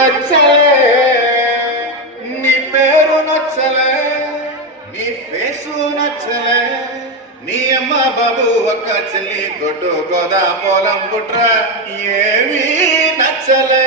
నచ్చలే, నీ పేరు నచ్చలే, నీ ఫేసు నచ్చలే, నీ అమ్మ బాబు ఒక్క చెల్లి కొట్టు గోదా పొలం పుట్ర ఏమీ నచ్చలే.